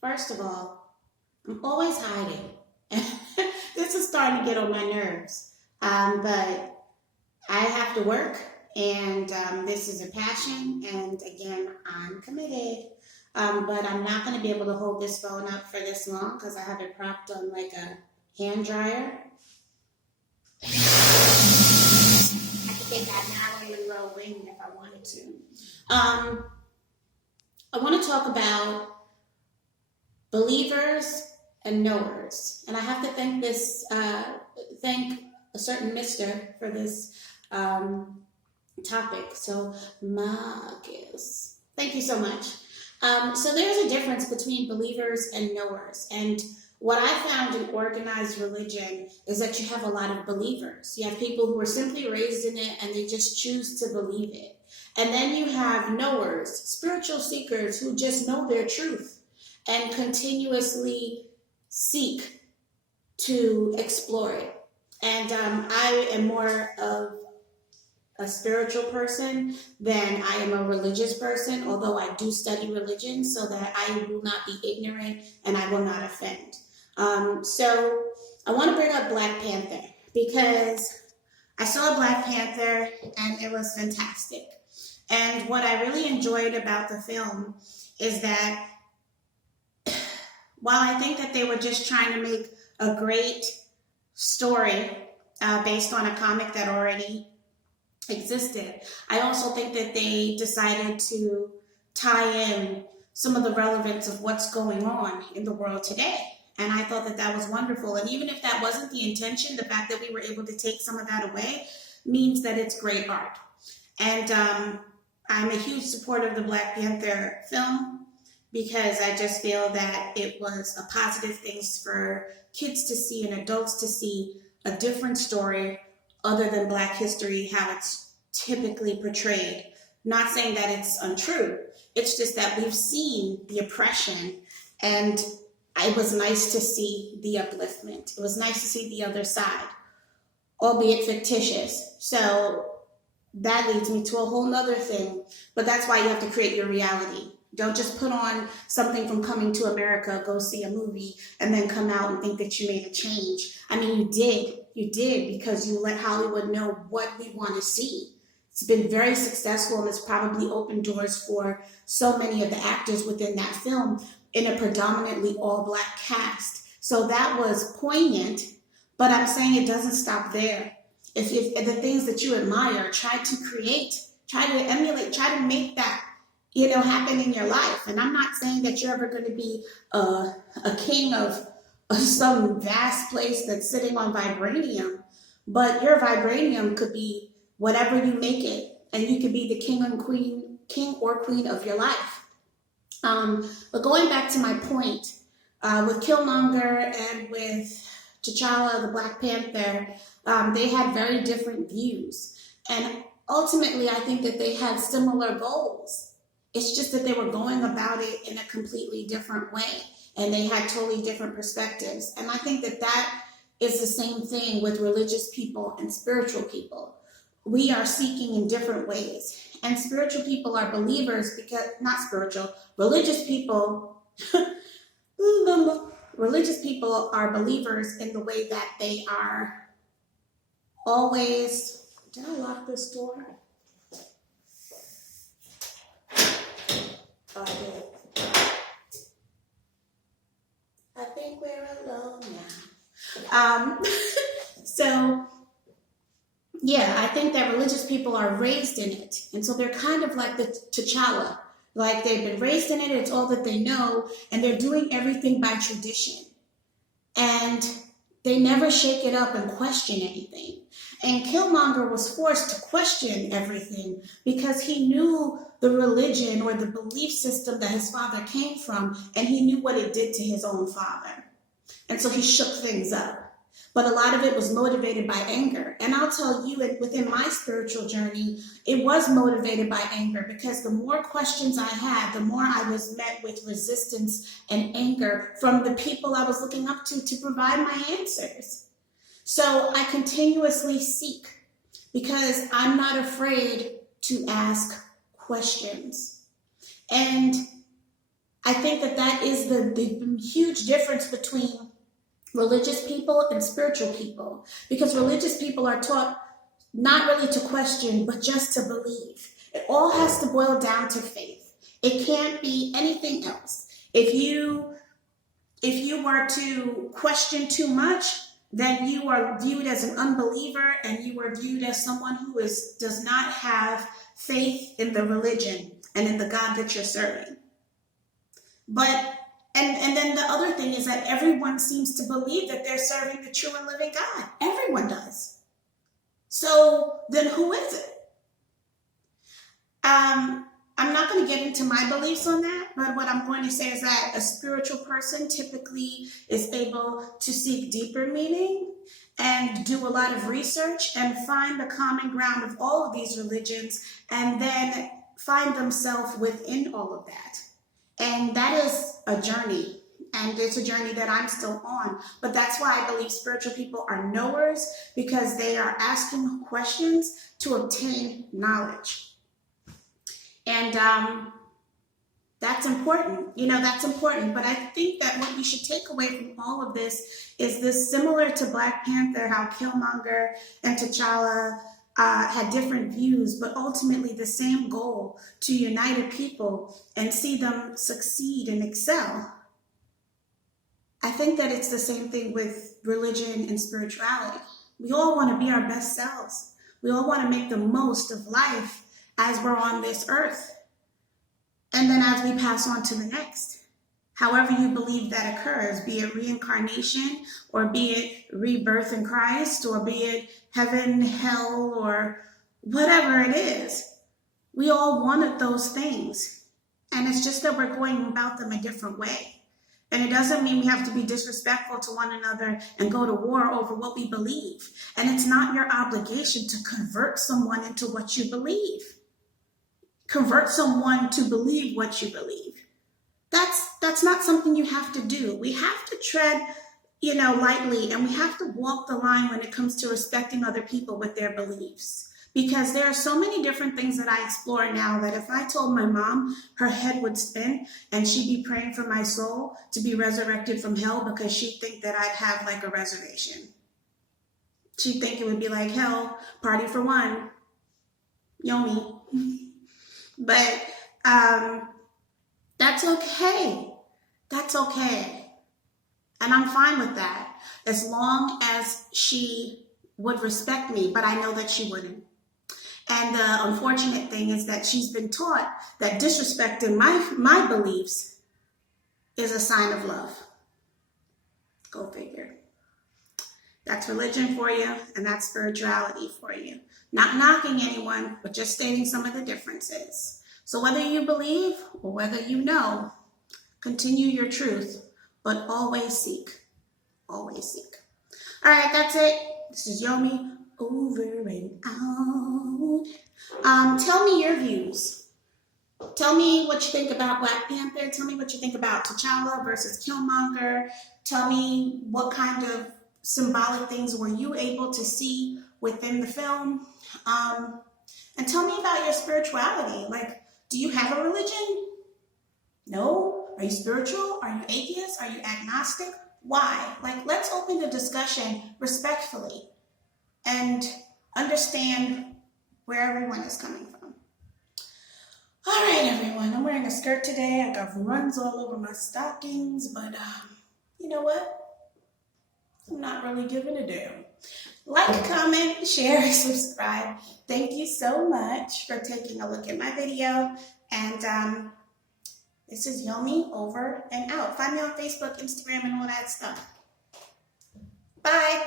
First of all, I'm always hiding. This is starting to get on my nerves. But I have to work, and this is a passion, and again, I'm committed. But I'm not going to be able to hold this phone up for this long because I have it propped on like a hand dryer. I could take that Marilyn Monroe wing if I wanted to. I want to talk about believers and knowers, and I have to thank thank a certain mister for this topic. So Marcus, thank you so much. So there's a difference between believers and knowers, and what I found in organized religion is that you have a lot of believers. You have people who are simply raised in it and they just choose to believe it. And then you have knowers, spiritual seekers who just know their truth and continuously seek to explore it. And I am more of a spiritual person than I am a religious person, although I do study religion so that I will not be ignorant and I will not offend. So I want to bring up Black Panther because I saw Black Panther and it was fantastic. And what I really enjoyed about the film is that while I think that they were just trying to make a great story based on a comic that already existed, I also think that they decided to tie in some of the relevance of what's going on in the world today. And I thought that that was wonderful. And even if that wasn't the intention, the fact that we were able to take some of that away means that it's great art. And I'm a huge supporter of the Black Panther film because I just feel that it was a positive thing for kids to see and adults to see a different story other than Black history, how it's typically portrayed. Not saying that it's untrue. It's just that we've seen the oppression, and it was nice to see the upliftment. It was nice to see the other side, albeit fictitious. So that leads me to a whole nother thing. But that's why you have to create your reality. Don't just put on something from Coming to America, go see a movie, and then come out and think that you made a change. I mean, you did. You did because you let Hollywood know what we want to see. It's been very successful, and it's probably opened doors for so many of the actors within that film in a predominantly all-Black cast. So that was poignant, but I'm saying it doesn't stop there. If the things that you admire, try to create, try to emulate, try to make that, happen in your life. And I'm not saying that you're ever going to be a king of some vast place that's sitting on vibranium, but your vibranium could be whatever you make it, and you could be the king or queen of your life. But going back to my point, with Killmonger and with T'Challa, the Black Panther, they had very different views. And ultimately, I think that they had similar goals. It's just that they were going about it in a completely different way. And they had totally different perspectives. And I think that that is the same thing with religious people and spiritual people. We are seeking in different ways. And spiritual people are believers because, religious people, religious people are believers in the way that they are always, did I lock this door? Oh, I did. I think we're alone now. So, yeah, I think that religious people are raised in it. And so they're kind of like the T'Challa. Like they've been raised in it, it's all that they know, and they're doing everything by tradition. And they never shake it up and question anything. And Killmonger was forced to question everything because he knew the religion or the belief system that his father came from, and he knew what it did to his own father. And so he shook things up. But a lot of it was motivated by anger. And I'll tell you, within my spiritual journey, it was motivated by anger because the more questions I had, the more I was met with resistance and anger from the people I was looking up to provide my answers. So I continuously seek because I'm not afraid to ask questions. And I think that that is the huge difference between religious people and spiritual people, because religious people are taught not really to question, but just to believe. It all has to boil down to faith. It can't be anything else. If you were to question too much, then you are viewed as an unbeliever, and you are viewed as someone who does not have faith in the religion and in the God that you're serving. But and then the other thing is that everyone seems to believe that they're serving the true and living God. Everyone does. So then who is it? I'm not going to get into my beliefs on that, but what I'm going to say is that a spiritual person typically is able to seek deeper meaning and do a lot of research and find the common ground of all of these religions, and then find themselves within all of that. And that is a journey, and it's a journey that I'm still on. But that's why I believe spiritual people are knowers, because they are asking questions to obtain knowledge. And that's important. That's important. But I think that what you should take away from all of this is this, similar to Black Panther, how Killmonger and T'Challa had different views, but ultimately the same goal, to unite a people and see them succeed and excel. I think that it's the same thing with religion and spirituality. We all want to be our best selves. We all want to make the most of life as we're on this earth, and then as we pass on to the next. However you believe that occurs, be it reincarnation, or be it rebirth in Christ, or be it heaven, hell, or whatever it is. We all wanted those things. And it's just that we're going about them a different way. And it doesn't mean we have to be disrespectful to one another and go to war over what we believe. And it's not your obligation to convert someone into what you believe. Convert someone to believe what you believe. That's not something you have to do. We have to tread, lightly, and we have to walk the line when it comes to respecting other people with their beliefs. Because there are so many different things that I explore now that if I told my mom, her head would spin, and she'd be praying for my soul to be resurrected from hell, because she'd think that I'd have like a reservation. She'd think it would be like, hell, party for one, Yomi. But that's okay. That's okay. And I'm fine with that, as long as she would respect me, but I know that she wouldn't. And the unfortunate thing is that she's been taught that disrespecting my beliefs is a sign of love. Go figure. That's religion for you, and that's spirituality for you. Not knocking anyone, but just stating some of the differences. So whether you believe or whether you know, continue your truth, but always seek. Always seek. All right, that's it. This is Yomi, over and out. Tell me your views. Tell me what you think about Black Panther. Tell me what you think about T'Challa versus Killmonger. Tell me what kind of symbolic things were you able to see within the film. And tell me about your spirituality. Like, do you have a religion? No? Are you spiritual? Are you atheist? Are you agnostic? Why? Like, let's open the discussion respectfully and understand where everyone is coming from. All right, everyone. I'm wearing a skirt today. I got runs all over my stockings, but you know what? I'm not really giving a damn. Like, comment, share, subscribe. Thank you so much for taking a look at my video. And this is Yomi, over and out. Find me on Facebook, Instagram, and all that stuff. Bye.